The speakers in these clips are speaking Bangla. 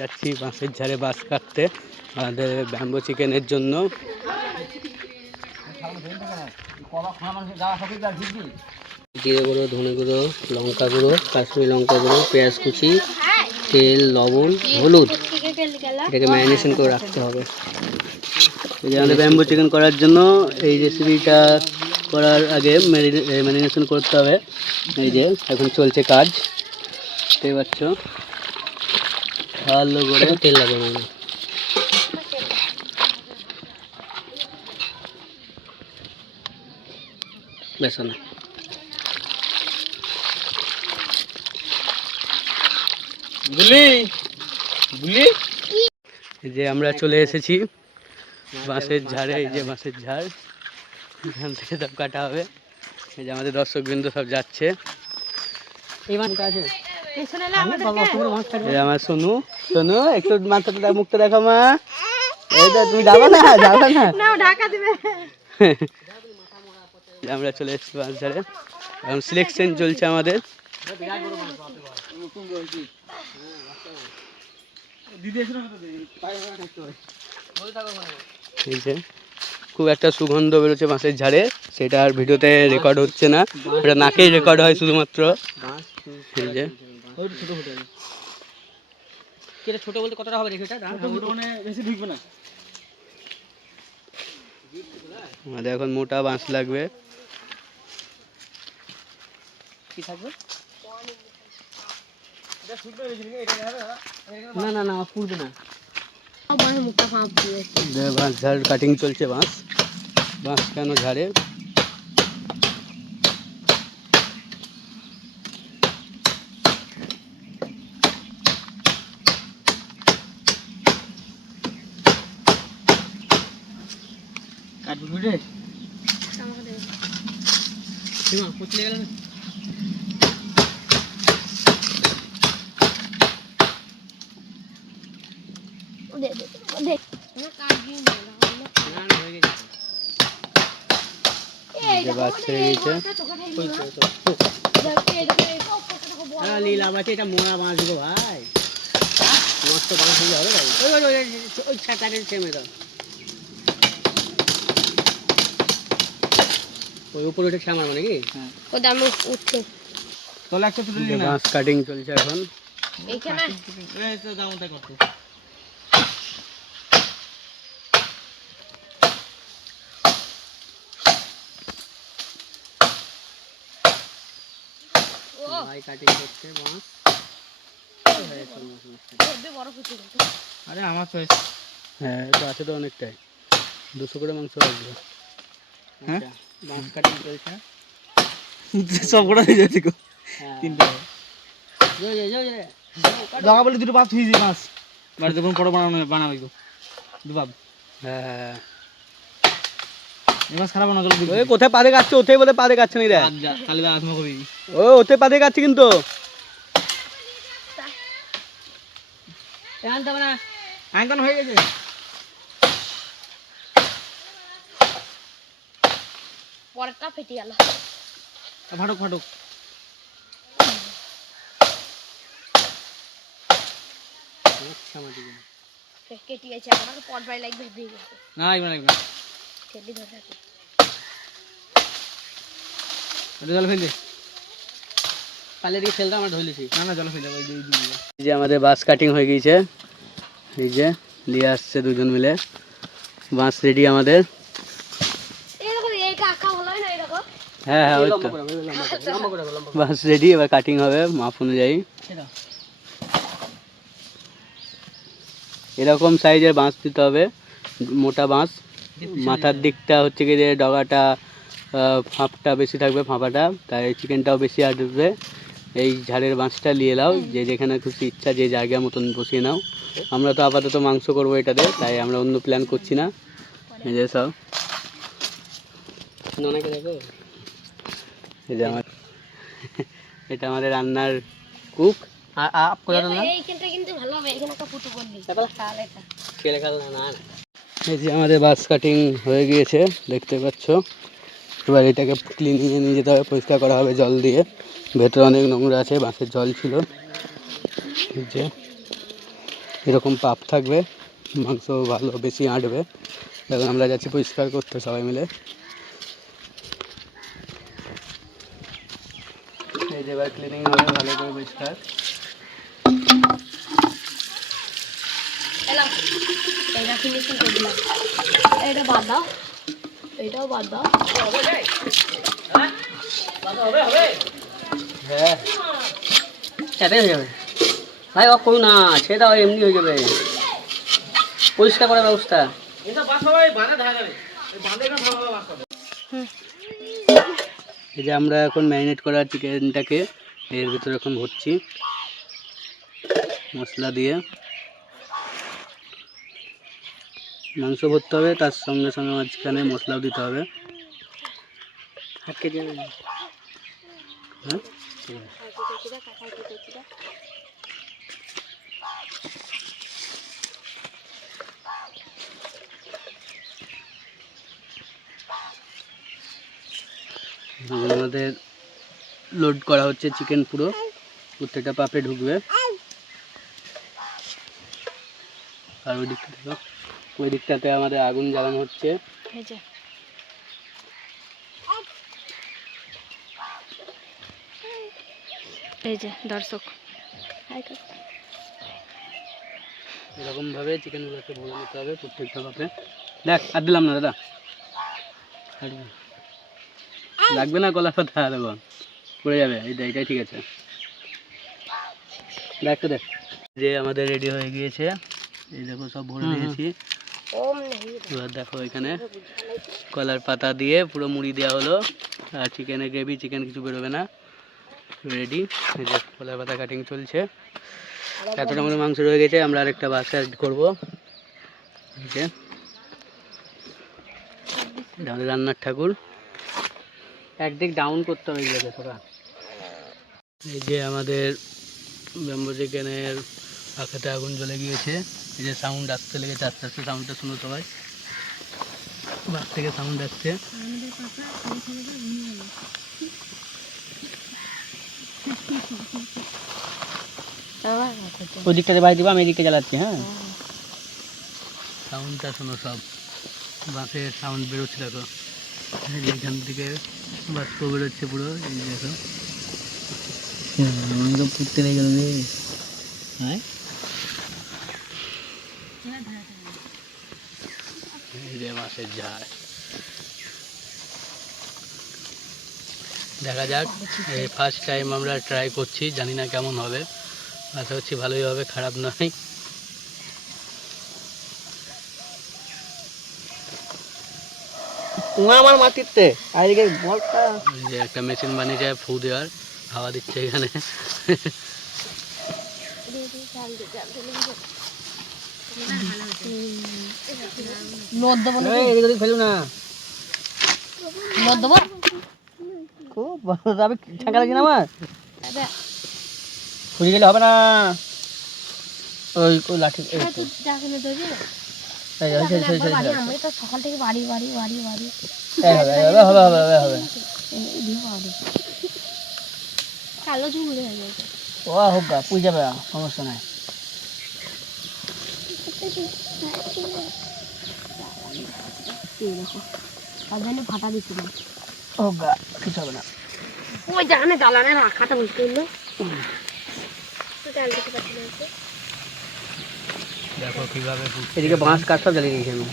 যাচ্ছি বাঁশের ঝাড়ে বাঁশ কাটতে আমাদের ব্যাম্বো চিকেনের জন্য। জিরে গুঁড়ো, ধনে গুঁড়ো, লঙ্কা গুঁড়ো, কাশ্মীরি লঙ্কা গুঁড়ো, পেঁয়াজ কুচি, তেল, লবণ, হলুদ, এটাকে ম্যারিনেশন করে রাখতে হবে। এই যে আমাদের ব্যাম্বো চিকেন করার জন্য এই রেসিপিটা করার আগে ম্যারিনেশন করতে হবে। এই যে এখন চলছে কাজ, দেখতে পাচ্ছ। ভালো করে তেল লাগে না, বেসন যে আমরা চলে এসেছি বাঁশের ঝাড়ে। এই যে বাঁশের ঝাড়, এখান থেকে সব কাটা হবে। এই যে আমাদের দর্শকবৃন্দ সব যাচ্ছে। আমার সোনু, সোনু একটু মাথাটা মুখটা দেখো মা। এইটা তুমি যাবা না, যাবা না, আমরা চলে এসেছি বাঁশ ঝাড়ে। এখন সিলেকশন চলছে আমাদের। এই যে খুব একটা সুগন্ধ বেরোচ্ছে বাঁশের ঝাড়ে, সেটা আর ভিডিওতে রেকর্ড হচ্ছে না, ওটা নাকেই রেকর্ড হয় শুধুমাত্র। এই যে ছোট বলতে কতটা হবে দেখি, বেশি ঢুকবে না। আমাদের এখন মোটা বাঁশ লাগবে। কি থাকবে? না না না, ফুটবে না। বাঁশ ঝাড় কাটিং চলছে। বাঁশ বাঁশ কেন ঝাড়ে? এটা মোড়া বাঁশ দিব ভাই, মস্ত বাঁশ দিলে হবে ভাই। ওই ছাটারের থেমে দাও, ওই উপরে উঠে আমার মানে কি বাঁশ কাটিং চলছে এখন। কাটিং করছে বাঁশ। আরে আমার তো হ্যাঁ, এটা আছে তো অনেকটাই, 200 করে মাংস আসবে। হ্যাঁ, বাঁশ কাটিং চলছে সবগুলো হয়ে যাচ্ছে গো। তিনটা জায়গা বলে দুটো বাঁশ হয়েছে, বাঁশ বাড়িতে কোনো বড় বানাবে গো দুবাব। হ্যাঁ এবার খারাপ না, কোথায় পাদে কাটছে, ওথায় বলে পাদে কাটছে না রে, ও ওতে পাদে কাটছে কিন্তু হয়ে গেছে। পরেরটা ফেটে গেল, ফাটুক ফাটুক। কেটে গেছে, আমার পট বাই লাগবে দিয়ে গেছে। না লাগবে লাগবে না, ঠেলি ধরে রাখি। জল ফেলে পালে দিয়ে ফেলতে আমার ধরেছি। না না, জল ফেলে ওই যে আমাদের বাঁশ কাটিং হয়ে গিয়েছে। এই যে নিয়ে আসছে দুজন মিলে, বাঁশ রেডি আমাদের। হ্যাঁ হ্যাঁ, ওই তো বাঁশ রেডি, এবার কাটিং হবে মাপ অনুযায়ী। এরকম সাইজের বাঁশ দিতে হবে, মোটা বাঁশ। মাথার দিকটা হচ্ছে কি যে ডগাটা ফাঁপটা বেশি থাকবে, ফাঁপাটা, তাই চিকেনটাও বেশি আসবে। এই ঝাড়ের বাঁশটা নিয়ে নাও, যে যেখানে খুশি ইচ্ছা যে জায়গা মতন বসিয়ে নাও। আমরা তো আপাতত মাংস করবো এটাতে, তাই আমরা অন্য প্ল্যান করছি না। এই যে সব এই যে আমার এটা আমাদের রান্নার কুক। এই যে আমাদের বাঁশ কাটিং হয়ে গিয়েছে, দেখতে পাচ্ছ। এবার এটাকে ক্লিনিংয়ে নিয়ে যেতে হবে, পরিষ্কার করা হবে জল দিয়ে। ভেতরে অনেক নোংরা আছে, বাঁশের জল ছিল। যে এরকম পাপ থাকবে, মাংস ভালো বেশি আঁটবে। এখন আমরা যাচ্ছি পরিষ্কার করতে সবাই মিলে। এই যে এবার ক্লিনিং হবে ভালো করে পরিষ্কার। এটা ফিনিশিং করে দিলাম, এটা বাদ দাও, এটাও বাদ দাও। হ্যাঁ এটাই হয়ে যাবে ভাই, অফ করুন না, ছেড়ে দাও, এমনি হয়ে যাবে। পরিষ্কার করার ব্যবস্থা। এই যে আমরা এখন ম্যারিনেট করা চিকেনটাকে এর ভিতরে এখন ভরছি মশলা দিয়ে। মাংস ভরতে হবে, তার সঙ্গে সঙ্গে মাঝখানে মশলাও দিতে হবে। হাতকে দিয়ে হ্যাঁ আমাদের লোড করা হচ্ছে চিকেন, পুরো প্রত্যেকটা পাপে ঢুকবে। আর ওই দিকটা দেখো, ওই দিকটাতে আমাদের আগুন জ্বালানো হচ্ছে। এই যে দর্শক এরকম ভাবে চিকেনগুলোকে ভরে নিতে হবে প্রত্যেকটা পাপে। দেখ আর দিলাম না দাদা, লাগবে না কলা পাতা, দেখো পড়ে যাবে। এইটাই ঠিক আছে, দেখ তো দেখ। যে আমাদের রেডি হয়ে গিয়েছে, এই দেখো সব ভরে দিয়েছি। এবার দেখো এখানে কলার পাতা দিয়ে পুরো মুড়ি দেওয়া হলো, আর চিকেনের গ্রেভি, চিকেন কিছু বেরোবে না, রেডি। এই যে কলার পাতা কাটিং চলছে। এতটা মতো মাংস রয়ে গেছে, আমরা আরেকটা বাক্স অ্যাড করবো। এই যে আমাদের রান্নার ঠাকুর, একদিক ডাউন করতে হবে এগুলোকে তোরা। এই যে আমাদের ব্যাম্বো চিকেনের পাখাতে আগুন জ্বলে গিয়েছে। এই যে সাউন্ড আসতে লেগেছে, আস্তে আস্তে সাউন্ডটা শুনো সবাই, বাস থেকে সাউন্ড আসছে। ওই দিকটাতে বাড়ি দিব, আমি এই দিকটা জ্বালাচ্ছি। হ্যাঁ সাউন্ডটা শোনো, সব বাসের সাউন্ড বেরোচ্ছে দেখো, এখান থেকে বাষ্প বেরোচ্ছে পুরো। এই দেখো আমি তো পুড়তে লেগে গেল রে। হ্যাঁ এই যে মাছের ঝাড়, দেখা যাক। এই ফার্স্ট টাইম আমরা ট্রাই করছি, জানি না কেমন হবে, আশা করছি ভালোই হবে, খারাপ নয়। আমার মাটিতে যে একটা মেশিন বানিয়ে ফু দেওয়ার, হাওয়া দিচ্ছে এখানে। ফেলু না, খুব ভালো ছাঁকা লাগছে না আমার, খুঁজে গেলে হবে না। ওই লাঠি সকাল থেকে বাড়ি বাড়ি বাড়ি বাড়ি হবে হবে হবে হবে কালো ঝুমড়ে হয়ে গেছে। ও হোক গা, পুই যাবে, সমস্যা নাই। তার জন্য ফাটা দিচ্ছিলাম, হোক গা, কিছু হবে না। ওই জানে জ্বালানে রাখাটা মুশকিল হলো। দেখো কিভাবে এদিকে বাঁশ কাঠ সব জ্বালিয়ে দিয়েছি আমি।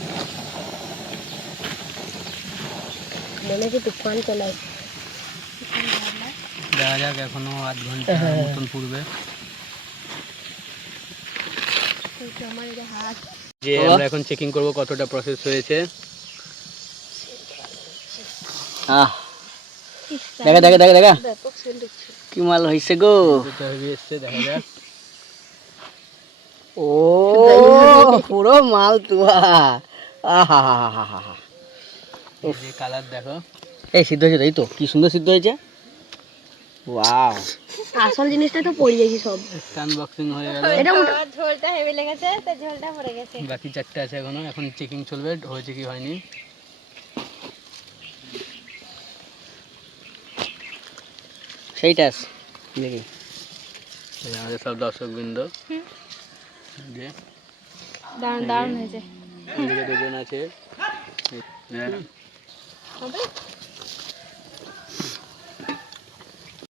মনে হচ্ছে তুফান চলে আসছে। দেখা যাক, এখনো 8 ঘন্টা মতন পূর্বে। যে আমরা এখন চেকিং করব কতটা প্রসেস হয়েছে। দেখা দেখা দেখা দেখা কি মাল হয়েছে গো, দেখা যাক। ও পুরো মাল তুয়া, এই যে কালার দেখো, এই সিদ্ধ হয়েছে, তাই তো কি সুন্দর সিদ্ধ হয়েছে। ওয়াও, আসল জিনিসটা তো পড়ে গেছে সব, আনবক্সিং হয়ে গেল। এটা ঝোলটা হেভি লেগেছে, তো ঝোলটা পড়ে গেছে। বাকি 4টা আছে এখনো, এখন চেকিং চলবে হয়েছে কি হয়নি। সেইটা দেখি আমাদের সব দর্শকবৃন্দ দারুণ দারুণ হয়েছে। এদিকে দুজন আছে। হবে?